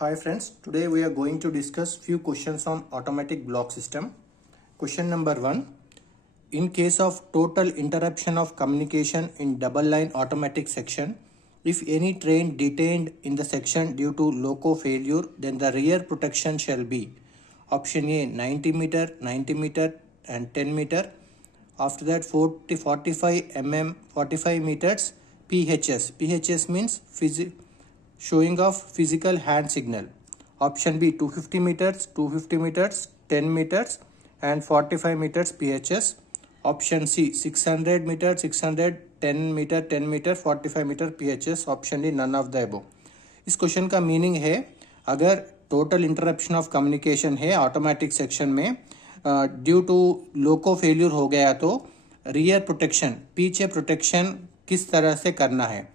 Hi friends, today we are going to discuss few questions on automatic block system. Question number 1. In case of total interruption of communication in double line automatic section, if any train detained in the section due to loco failure, then the rear protection shall be option A 90 meter, 90 meter and 10 meter. After that 45 mm, 45 meters PHS. PHS means showing of physical hand signal. Option B 250 meters, 250 meters, 10 meters and 45 meters PHS. Option C 600 meter, 600, 10 meter, 10 meter, 45 meter PHS. Option D none of the above. इस question का meaning है, अगर total interruption of communication है automatic section में due to loco failure हो गया तो rear protection, पीछे प्रोटेक्शन किस तरह से करना है.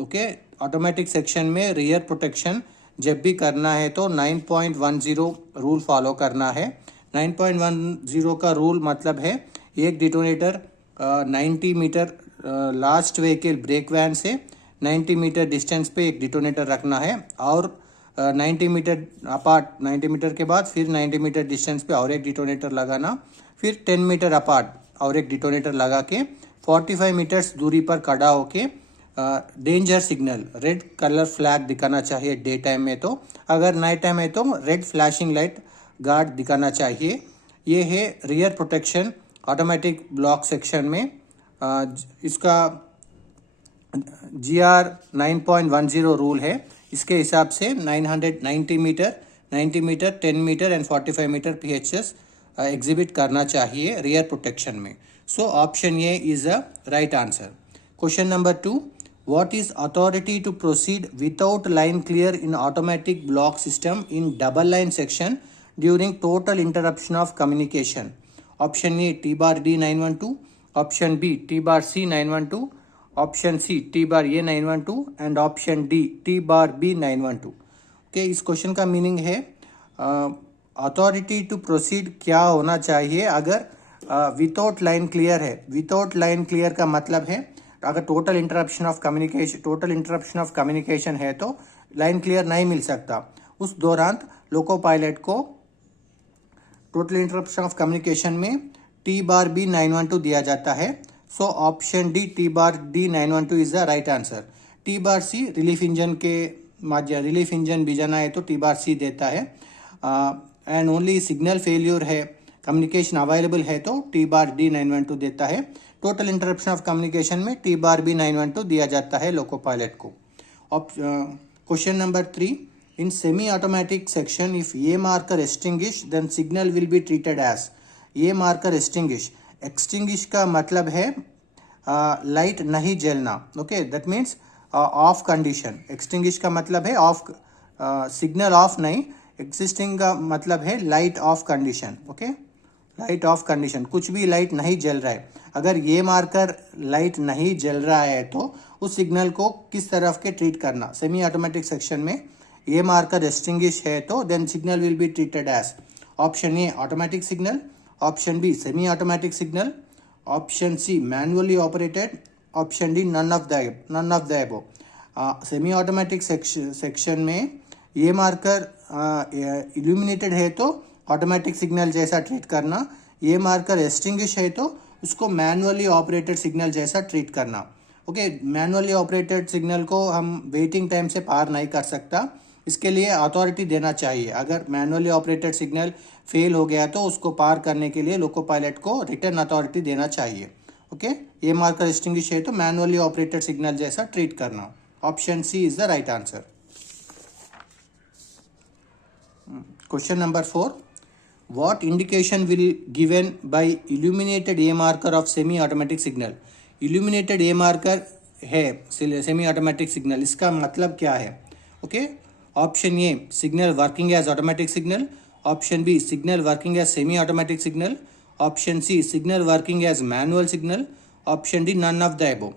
ओके, ऑटोमेटिक सेक्शन में रियर प्रोटेक्शन जब भी करना है तो 9.10 रूल फॉलो करना है. 9.10 का रूल मतलब है एक detonator 90 metre last vehicle brake van से 90 मीटर डिस्टेंस पे एक डिटोनेटर रखना है और 90 मीटर अपार्ट, 90 मीटर के बाद फिर 90 मीटर डिस्टेंस पे और एक डिटोनेटर लगाना, फिर 10 मीटर अपार्ट और एक डिटोनेटर लगा के 45 मीटर्स दूरी पर खड़ा होके danger signal red colour flag दिखाना चाहिए डे टाइम में. तो अगर नाइट टाइम है तो रेड फ्लैशिंग लाइट गार्ड दिखाना चाहिए. ये है rear protection automatic block section में. इसका GR 9.10 रूल है. इसके हिसाब से 990 metre, 90 metre, 10 metre and 45 metre PHS exhibit करना चाहिए रियर प्रोटेक्शन में. So option A is a right answer. Question number 2. What is authority to proceed without line clear in automatic block system in double line section during total interruption of communication? Option A T bar D 912, option B T bar C 912, option C T bar A 912 and option D T bar B 912. Okay, इस question का meaning है authority to proceed क्या होना चाहिए अगर without line clear है. Without line clear का मतलब है अगर टोटल इंटरप्शन ऑफ कम्युनिकेशन है तो लाइन क्लियर नहीं मिल सकता. उस दौरान लोको पायलट को टोटल इंटरप्शन ऑफ कम्युनिकेशन में T बार B 912 दिया जाता है. So option D T bar D 912 is the right answer. T bar C relief engine के माध्यम, रिलीफ इंजन भिजाना है तो T बार C देता है. एंड ओनली सिग्नल फेल्यूर है, कम्युनिकेशन अवेलेबल है तो T बार D 912 देता है. टोटल इंटरप्शन ऑफ कम्युनिकेशन में T बार B 912 दिया जाता है लोको पायलट को. Question number 3. In semi automatic section if A marker extinguish then signal will be treated as. A marker extinguish, extinguish का मतलब है लाइट नहीं जलना. Okay, that means off condition. Extinguish का मतलब है ऑफ, सिग्नल ऑफ नहीं, एग्जिस्टिंग का मतलब है light of condition. Okay, light of condition, कुछ भी लाइट नहीं जल रहा है. अगर ये मार्कर लाइट नहीं जल रहा है तो उस सिग्नल को किस तरफ के ट्रीट करना. सेमी ऑटोमेटिक सेक्शन में ये मार्कर एक्सटिंग्विश है तो then signal will be treated as option A automatic signal, option B semi automatic signal, option C manually operated, option D none of the above. Semi automatic section में ये marker illuminated है तो automatic signal जैसा treat करना, ये marker extinguish है तो उसको मैनुअली ऑपरेटेड सिग्नल जैसा ट्रीट करना. ओके, मैनुअली ऑपरेटेड सिग्नल को हम वेटिंग टाइम से पार नहीं कर सकता, इसके लिए अथॉरिटी देना चाहिए. अगर मैनुअली ऑपरेटेड सिग्नल फेल हो गया तो उसको पार करने के लिए लोको पायलट को रिटर्न अथॉरिटी देना चाहिए. ओके, ये मार्कर एक्सटिंग्विश है तो मैनुअली ऑपरेटेड सिग्नल जैसा ट्रीट करना. Option C is the right answer. Question number 4. What indication will given by illuminated A marker of semi-automatic signal? Illuminated A marker है semi-automatic signal, इसका मतलब क्या है? Okay, option A signal working as automatic signal, option B signal working as semi-automatic signal, option C signal working as manual signal, option D none of the above.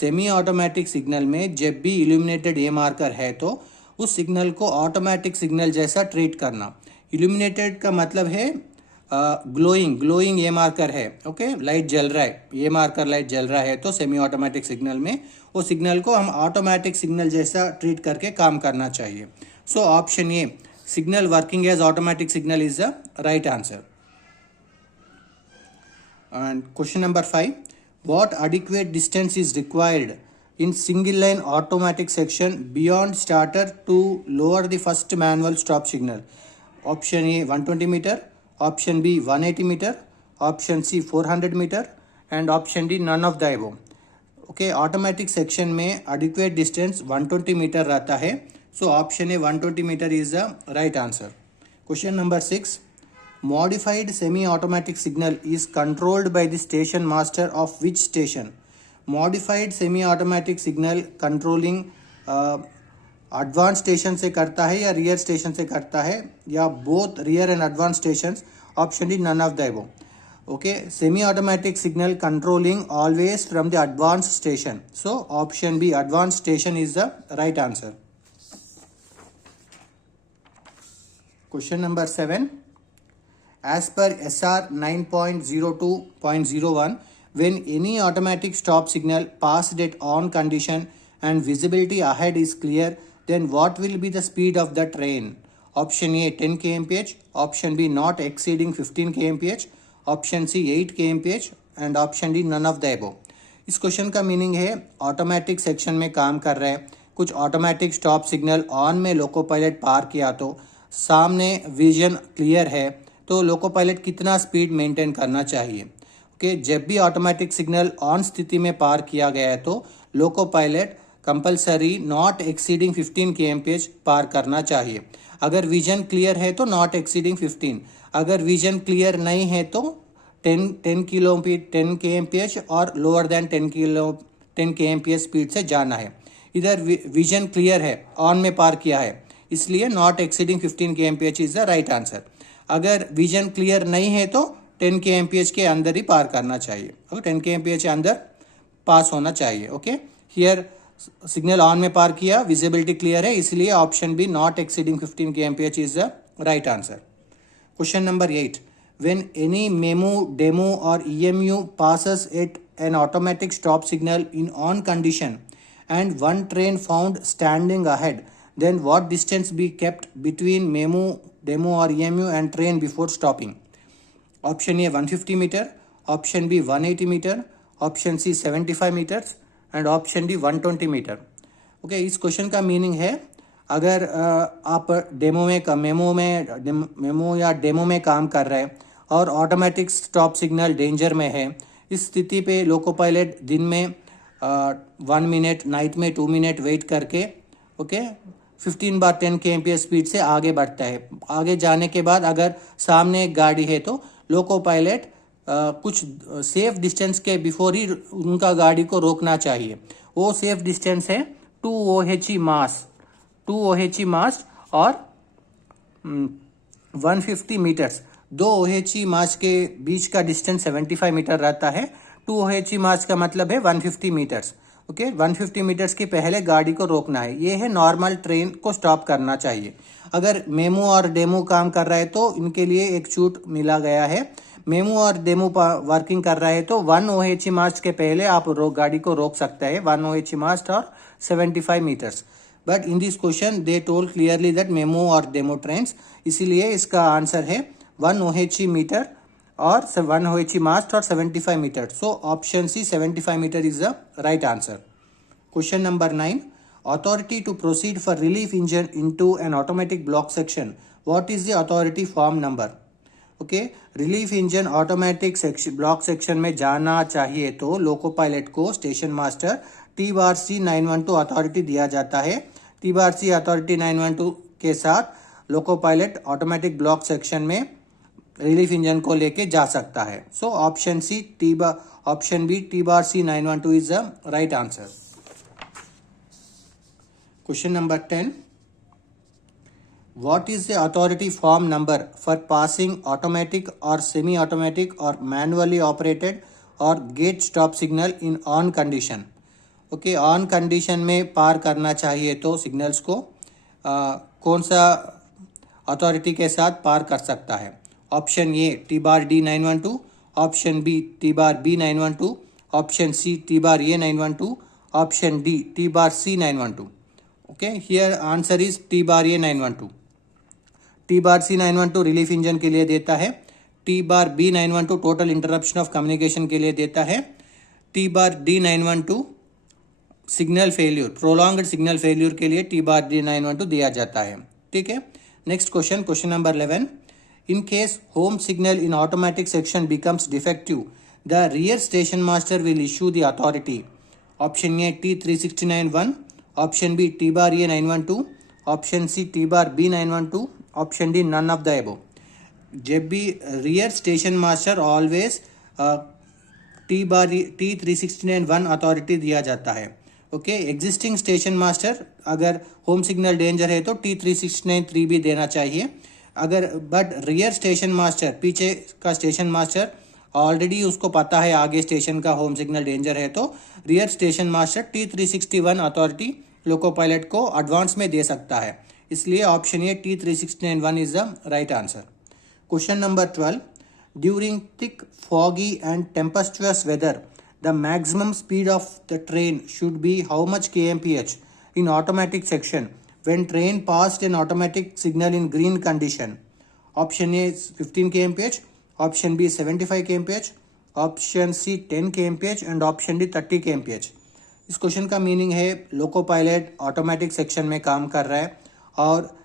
Semi automatic signal में जब भी illuminated ए marker है तो उस signal को automatic signal जैसा treat करना. Illuminated का मतलब है ग्लोइंग ये मार्कर है. ओके, लाइट जल रहा है, ये मार्कर लाइट जल रहा है तो सेमी ऑटोमेटिक सिग्नल में वो सिग्नल को हम ऑटोमेटिक सिग्नल जैसा ट्रीट करके काम करना चाहिए. So option A, signal working as automatic signal, is the right answer. And question number 5, what adequate distance is required in single line automatic section beyond starter to lower the first manual stop signal? Option A 120 meter, option B 180 meter, option C 400 meter, and option D none of the above. Okay, automatic section में adequate distance 120 metre रहता है. So option A 120 metre is the right answer. Question number 6, modified semi-automatic signal is controlled by the station master of which station? Modified semi-automatic signal controlling advance station से करता है या rear station से करता है या both rear and advance station? Option D none of the above. Okay, semi automatic signal controlling always from the advance station. So option B advance station is the right answer. Question number 7, as per SR 9.02.01, when any automatic stop signal passed at on condition and visibility ahead is clear, then what will be the speed of the train? Option A 10 kmph, option B not exceeding 15 kmph, option C 8 kmph, and option D none of the above. इस question का meaning है automatic section में काम कर रहे हैं, कुछ automatic stop signal on में लोको पायलट पार किया तो सामने विजन क्लियर है तो लोको पायलट कितना स्पीड मेंटेन करना चाहिए. ओके, जब भी ऑटोमेटिक सिग्नल ऑन स्थिति में पार किया गया है तो loco pilot compulsory not exceeding 15 kmph पार करना चाहिए. अगर विजन क्लियर है तो नॉट एक्सीडिंग 15, अगर विजन क्लियर नहीं है तो 10 kmph और लोअर देन 10 kmph स्पीड से जाना है. इधर विजन क्लियर है, ऑन में पार किया है, इसलिए not exceeding 15 kmph is the right answer. अगर विजन क्लियर नहीं है तो 10 kmph के अंदर ही पार करना चाहिए, अगर 10 kmph के अंदर पास होना चाहिए. ओके, हियर सिग्नल ऑन में पार किया, विजिबिलिटी क्लियर है, इसलिए option B not exceeding 15 kmph is the right answer. Question number 8, when any MEMU, DEMU और EMU passes at an automatic stop signal in on condition and one train found standing ahead, then what distance be kept between memo, demo or EMU and train before stopping? Option A 150 meter, option B 180 meter, option C 75 meters, and option D 120 metre. Okay, इस question का meaning है अगर आप memo या demo में काम कर रहे हैं और ऑटोमेटिक स्टॉप सिग्नल डेंजर में है, इस स्थिति पे लोको पायलट दिन में 1 मिनट, नाइट में 2 मिनट वेट करके 15 बार 10 kmph स्पीड से आगे बढ़ता है. आगे जाने के बाद अगर सामने एक गाड़ी है तो लोको पायलट कुछ सेफ डिस्टेंस के बिफोर ही उनका गाड़ी को रोकना चाहिए. वो सेफ डिस्टेंस है 2 OHE मास्ट और 150 मीटर्स. 2 OHE मास्ट के बीच का डिस्टेंस 75 मीटर रहता है. 2 OHE मास्ट का मतलब है 150 मीटर्स. ओके, 150 मीटर्स के पहले गाड़ी को रोकना है. ये है नॉर्मल ट्रेन को स्टॉप करना चाहिए. अगर मेमो और डेमो काम कर रहा है तो इनके लिए एक छूट मिला गया है. मेमो और डेमो वर्किंग कर रहा है तो 1 OHE मास्ट के पहले आप गाड़ी को रोक सकते हैं, 1 OHE मास्ट और 75 metres. But in this question they told clearly that MEMU और डेमो ट्रेन्स, इसीलिए इसका आंसर है 1 OHE मीटर और 1 OHE मास्ट और 75 metre. So option C 75 metre is the right answer. Question number 9, authority to proceed for relief engine into an automatic block section, what is the authority form number? Okay, relief engine automatic block section में जाना चाहिए तो loco pilot को station master TC 912 authority दिया जाता है. TC authority 912 के साथ loco pilot automatic block section में रिलीफ इंजन को लेके जा सकता है. So option B TC 912 is the right answer. Question number 10, what is the authority form number for passing automatic or semi-automatic or manually operated or gate stop signal in on condition? Okay, on condition में पार करना चाहिए तो signals को कौन सा authority के साथ पार कर सकता है? Option A TD 912, option B TB 912, option C TA 912, option D TC 912. Okay, here answer is T bar A 912। T bar C 912 relief engine के लिए देता है। T bar B 912 total interruption of communication के लिए देता है। T bar D 912 signal failure, prolonged signal failure के लिए टी बार डी 912 दिया जाता है। ठीक है, next question, question number 11। In case home signal in automatic section becomes defective, the rear station master will issue the authority. Option A T369-1, option B T bar A 912, option C T bar B 912, option D none of the above. जब भी rear station master always T369-1 authority दिया जाता है। Okay, existing station master अगर home signal danger है तो T369-3 भी देना चाहिए। अगर बट रियर स्टेशन मास्टर, पीछे का स्टेशन मास्टर ऑलरेडी उसको पता है आगे स्टेशन का होम सिग्नल डेंजर है, तो rear station master T361 authority लोको पायलट को एडवांस में दे सकता है। इसलिए option A T369-1 is the right answer. Question number 12। During thick foggy and tempestuous weather, the maximum speed of the train should be how much kmph in automatic section when train passed an automatic signal in green condition? Option A is 15 kmph, option B 75 kmph, option C 10 kmph and option D 30 kmph। इस question का meaning है loco pilot automatic section में काम कर रहा है और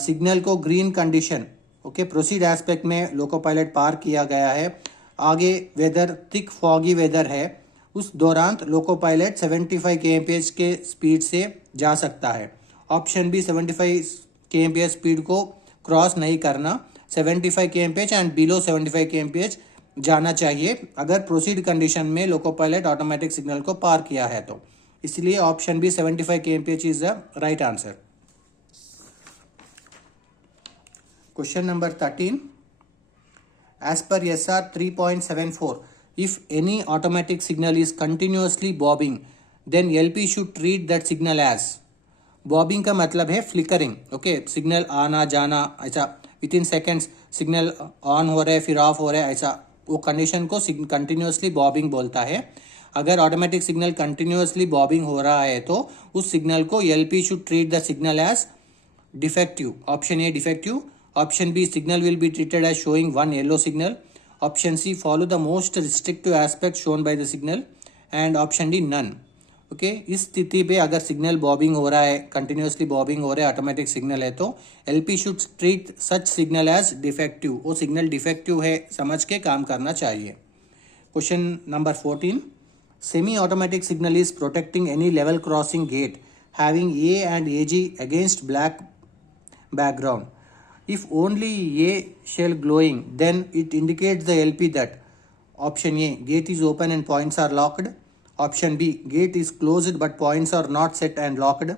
signal को green condition, okay, proceed aspect में लोको पायलट पार किया गया है। आगे वेदर थिक फॉगी वेदर है, उस दौरान लोको पायलट 75 kmph के स्पीड से जा सकता है। ऑप्शन बी 75 kmph स्पीड को क्रॉस नहीं करना, 75 kmph एंड बिलो 75 kmph जाना चाहिए अगर प्रोसीड कंडीशन में लोको पायलट ऑटोमेटिक सिग्नल को पार किया है तो। इसलिए option B 75 kmph is the right answer. Question number 13। As per SR 3.74, if any automatic signal is continuously bobbing, then LP should treat that signal as। Bobbing का मतलब है flickering. Okay, signal आना जाना, ऐसा with in seconds signal on हो रहा है फिर ऑफ हो रहा है, ऐसा वो कंडीशन को कंटिन्यूसली बॉबिंग बोलता है। अगर ऑटोमेटिक सिग्नल कंटिन्यूसली बॉबिंग हो रहा है तो उस सिग्नल को LP should treat the signal as defective. Option A defective, option B signal will be treated as showing one yellow signal, option C follow the most restrictive aspect shown by the signal and option D none. Okay, इस स्थिति पे अगर signal bobbing हो रहा है, continuously bobbing हो रहा है, ऑटोमेटिक सिग्नल है, तो LP should treat such signal as defective. वो सिग्नल डिफेक्टिव है समझ के काम करना चाहिए। Question number 14। Semi automatic signal is protecting any level crossing gate having A and AG against black background. If only A shell glowing, then it indicates the LP that option A gate is open and points are locked, option B gate is closed but points are not set and locked,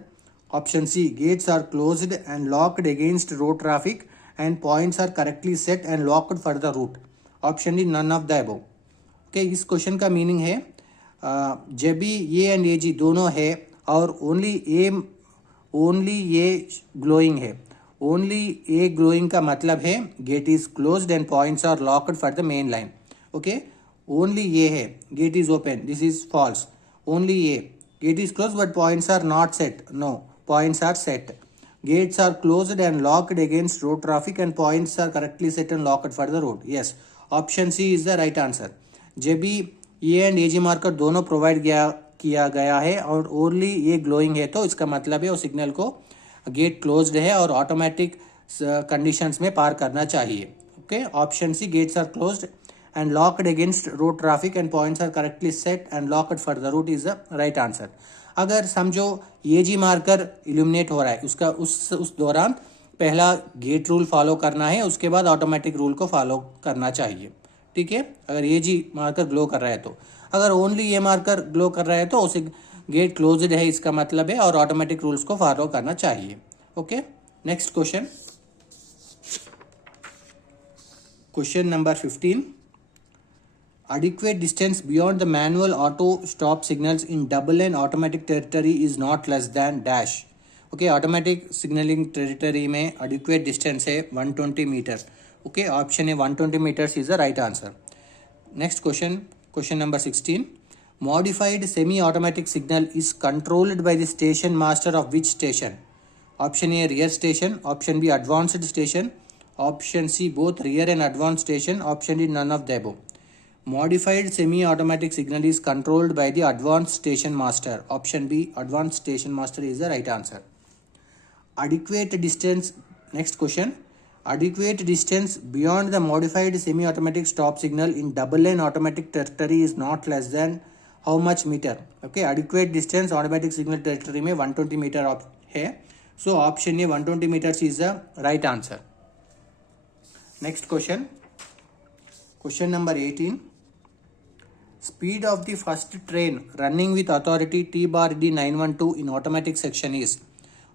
option C gates are closed and locked against road traffic and points are correctly set and locked for the route, option D none of the above। okay, इस question का meaning है जब भी A and AG दोनों है और only A glowing है, only A glowing का मतलब है gate is closed and points are locked for the main line. Okay, only ये है gate is open, this is false. Only ये gate is close but points are not set, no points are set. Gates are closed and locked against road traffic and points are correctly set and locked for the road. Yes, option C is the right answer. जब भी A and AG marker दोनों provide किया गया है और only ये glowing है तो इसका मतलब है वो सिग्नल को गेट क्लोज्ड है और ऑटोमेटिक कंडीशंस में पार करना चाहिए। Okay, option C gates are closed and locked against road traffic and points are correctly set and locked for the route is the right answer. अगर समझो AG मार्कर इल्यूमिनेट हो रहा है, उसका उस दौरान पहला गेट रूल फॉलो करना है, उसके बाद ऑटोमेटिक रूल को फॉलो करना चाहिए। ठीक है, अगर AG मार्कर ग्लो कर रहा है तो। अगर ओनली ये मार्कर ग्लो कर रहा है तो उसे गेट क्लोज्ड है इसका मतलब है और ऑटोमेटिक रूल्स को फॉलो करना चाहिए। Okay, next question, question number 15। Adequate distance beyond the manual auto stop signals in double lane automatic territory is not less than dash। Okay, automatic signalling territory में adequate distance है 120 metre. Okay, option है 120 metres is the right answer. Next question, question number 16। Modified semi-automatic signal is controlled by the station master of which station? Option A rear station, option B advanced station, option C both rear and advanced station, option D none of the above. Modified semi-automatic signal is controlled by the advanced station master. Option B advanced station master is the right answer. Adequate distance, next question. Adequate distance beyond the modified semi-automatic stop signal in double line automatic territory is not less than how much meter? Okay, adequate distance automatic signal territory में 120 metre है. So option A 120 meters is the right answer. Next question. Question number 18. Speed of the first train running with authority T bar D 912 in automatic section is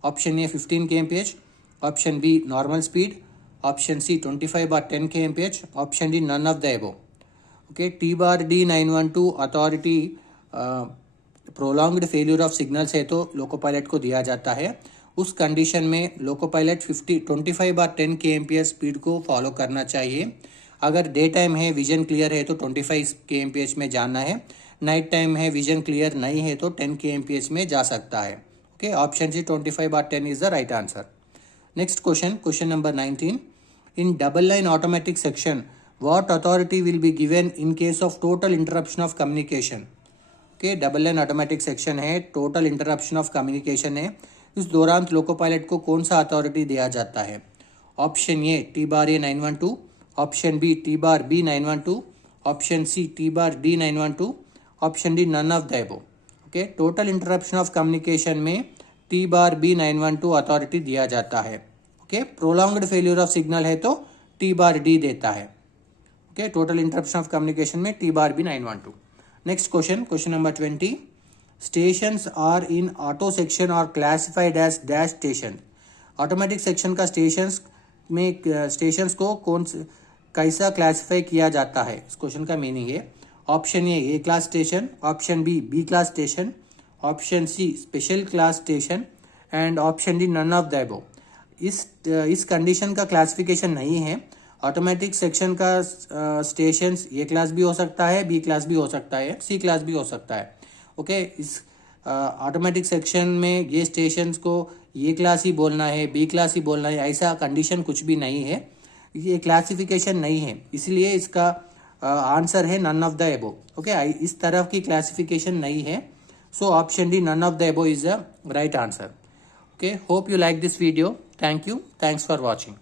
option A 15 kmph, option B normal speed, option C 25 bar 10 kmph, option D none of the above. Okay, T bar D 912 authority prolonged failure of signals है तो loco pilot को दिया जाता है. उस condition में loco pilot 25 bar 10 kmph speed को follow करना चाहिए. अगर डे टाइम है विजन क्लियर है तो 25 kmph में जाना है. नाइट टाइम है विजन क्लियर नहीं है तो 10 kmph में जा सकता है. Okay, option C 25 bar 10 is the right answer. Next question, question number 19. In double line automatic section what authority will be given in case of total interruption of communication? Okay, double line automatic section है, total interruption of communication है. इस दौरान लोको pilot को कौन सा authority दिया जाता है? Option A T bar A 912, option B T bar B 912, option C T bar D 912, option D none of the above. Okay, total interruption of communication में टी बार बी 912 अथॉरिटी दिया जाता है. Okay, prolonged failure of signal है तो T bar D देता है. Okay, total interruption of communication में T bar B 912. Next question, question number 20. Stations are in auto section or classified as dash station. Automatic section का stations में stations को कैसा classify किया जाता है? इस question का meaning है option A class station, option B class station, option C special class station and option D none of the above. इस कंडीशन का क्लासिफिकेशन नहीं है. ऑटोमेटिक सेक्शन का स्टेशंस ए क्लास भी हो सकता है, बी क्लास भी हो सकता है, सी क्लास भी हो सकता है. ओके, इस ऑटोमेटिक सेक्शन में ये स्टेशंस को ए क्लास ही बोलना है, बी क्लास ही बोलना है, ऐसा कंडीशन कुछ भी नहीं है. ये क्लासिफिकेशन नहीं है, इसलिए इसका आंसर है none of the above. Okay, इस तरफ की क्लासिफिकेशन नहीं है. So option D none of the above is the right answer. Okay, hope you like this video. Thank you. Thanks for watching.